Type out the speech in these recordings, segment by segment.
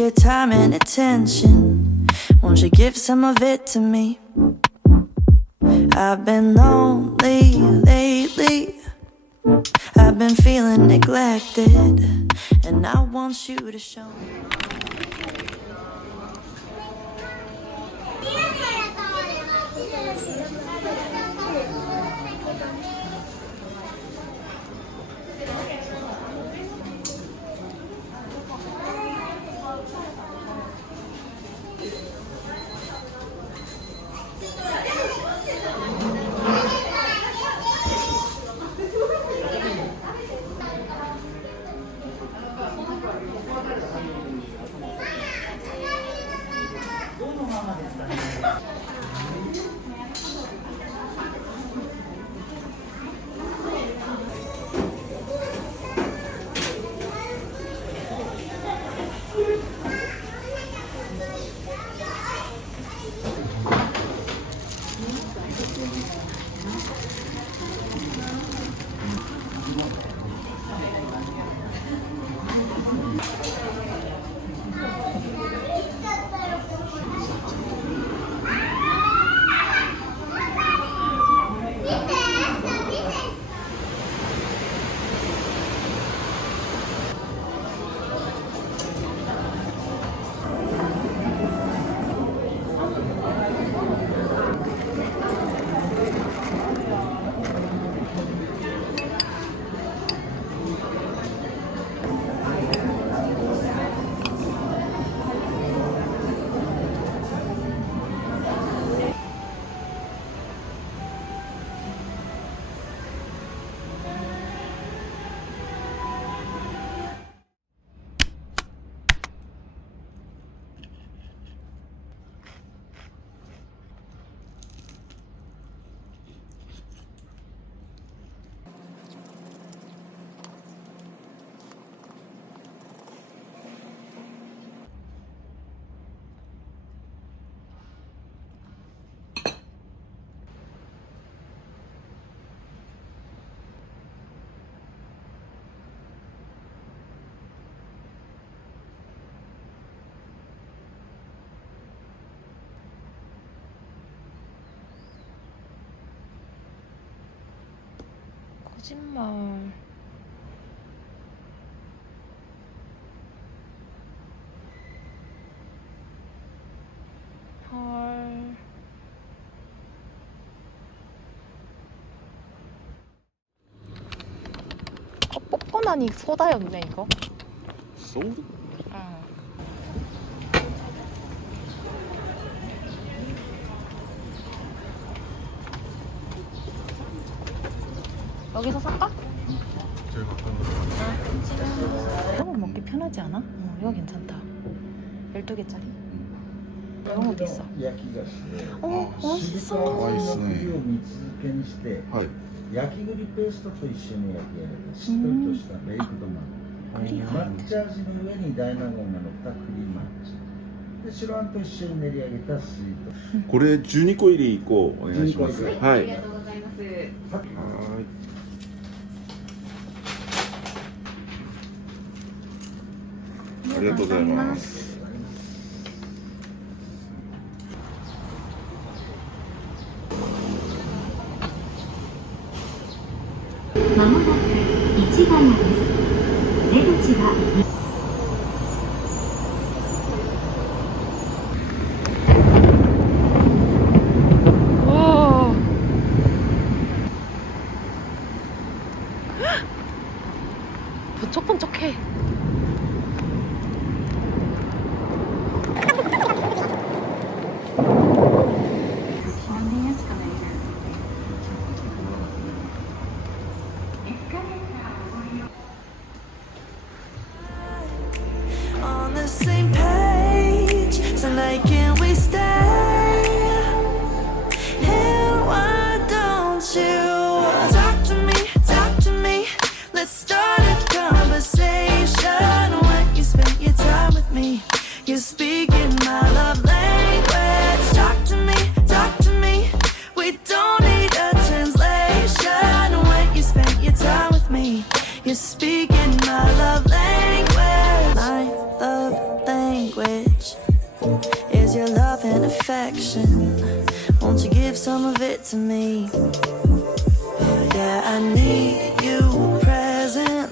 your time and attention. Won't you give some of it to me? I've been lonely lately. I've been feeling neglected, and I want you to show me. 거짓말. 헐. 뻔뻔하니 소다였네 이거. 소다? 응. 여기서 살까? 제일 가까운 거. 이런 거 먹기 편하지 않아? 이거 괜찮다. 12개짜리. 이런 것도 있어. 맛있어. 可愛いっすね。はい。焼き栗ペーストと一緒に焼き上げたしっとりとしたベイクドマン抹茶味の上に大納言が乗った栗抹茶で白あんと一緒に練り上げたスイートこれ12個入り1個お願いします。 12個はい。ありがとうございます。はい。ありがとうございます。まもなく市ヶ谷です。出口は와. 번쩍번쩍해. it to me. Yeah, I need you present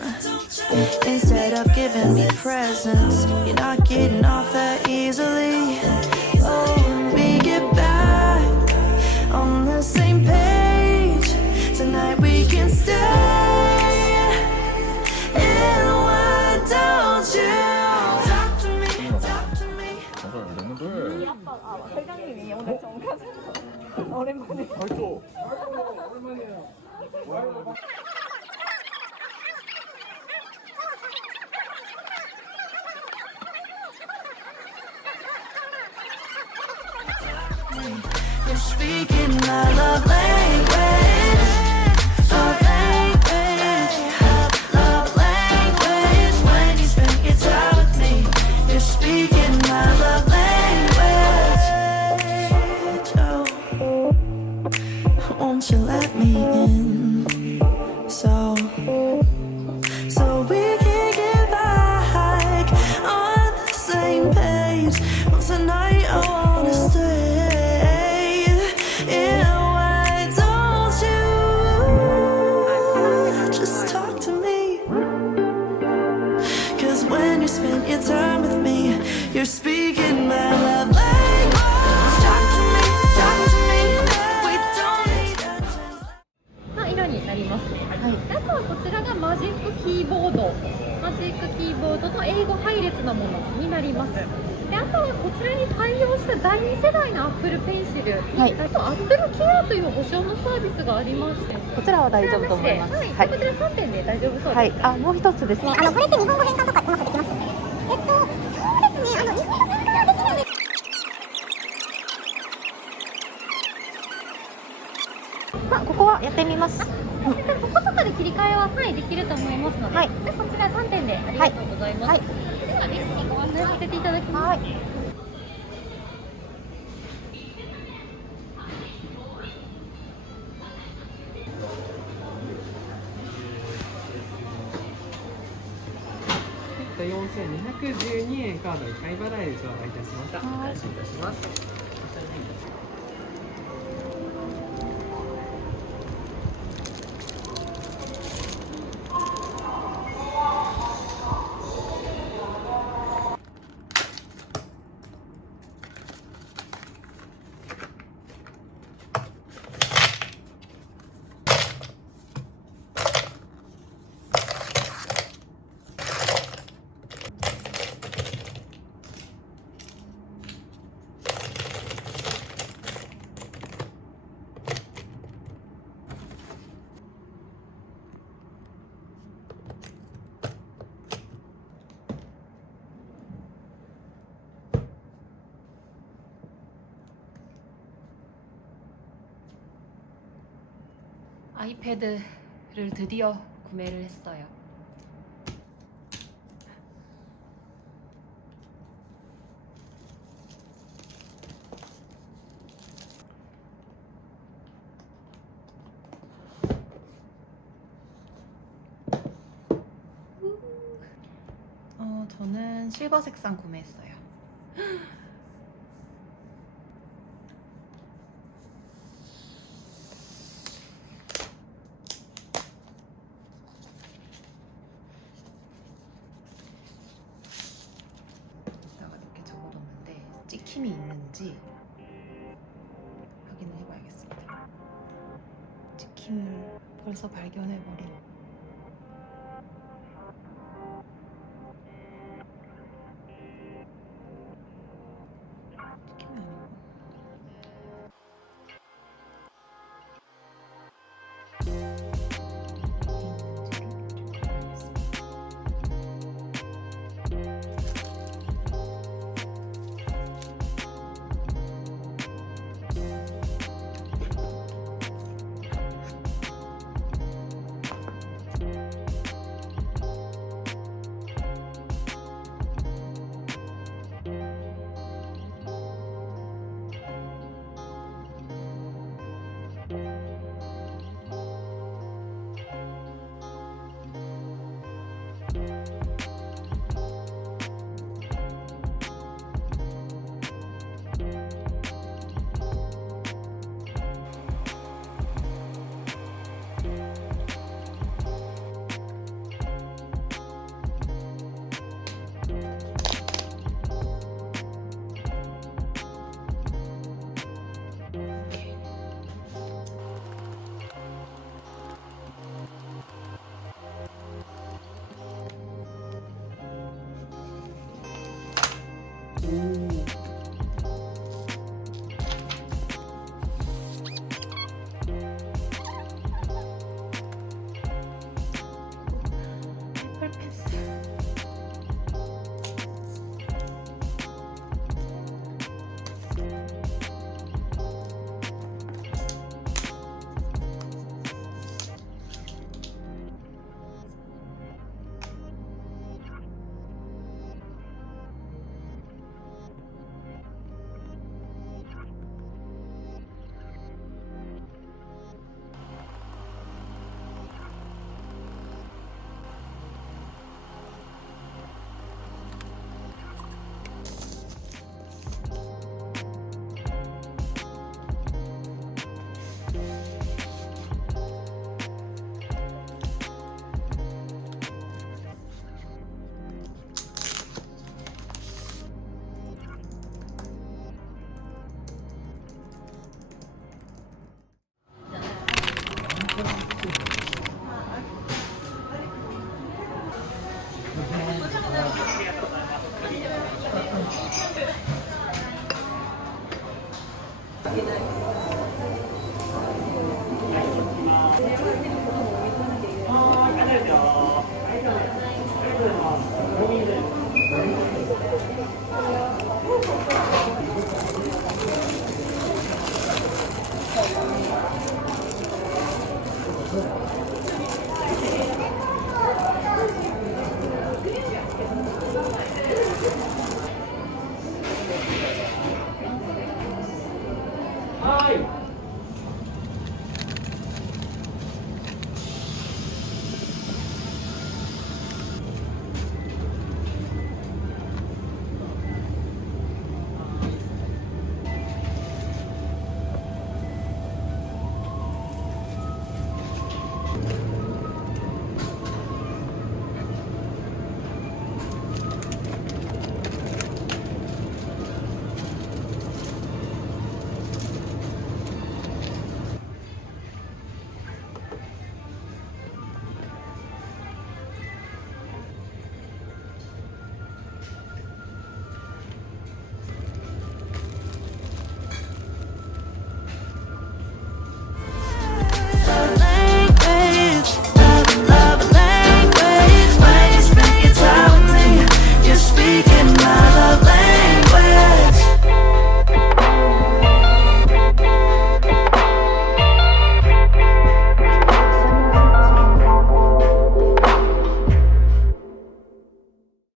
instead of giving me presents. You're not getting off that easily. Oh, we get back on the same page. Tonight we can stay. And why don't you talk to me, talk to me? 회장님이 오늘 정가서 오랜만에. You're speaking my love language. Love language. Love language. When you spend your time with me, you're speaking my love language. Oh, won't you let me in? So we can get back on the same page. Well, tonight I wanna stay. Yeah, why don't you just talk to me? 'Cause when you spend your time with me, you're speaking my love language. Talk to me, talk to me. We don't need a chance. の色になりますね。はい。あとはこちらがマジックキーボード。マジックキーボードと英語配列のものになります。で、あとはこちらに対応した第2世代の Apple Pencil。はい。あと Apple Care という保証のサービスがありまして。こちらは大丈夫と思います。はい。こちら3点で大丈夫そうです。はい。あ、もう一つですね。これって日本語変換とかうまくできますよね。そうですね。日本語変換はできないんです。あ、ここはやってみます。こことかで切り替えは、はい、できると思いますので、はい、でこちら3点でありがとうございます。はい、ではレジにご案内させていただきます。はい。4212円カード1回払いで頂戴いたしました。安心いたします。아이패드를 드디어 구매를 했어요. 저는 실버 색상 구매했어요. 찍힘이 있는지 확인을 해봐야겠습니다. 찍힘을 벌써 발견해버린. 찍힘이 아니고. 애플 펜슬.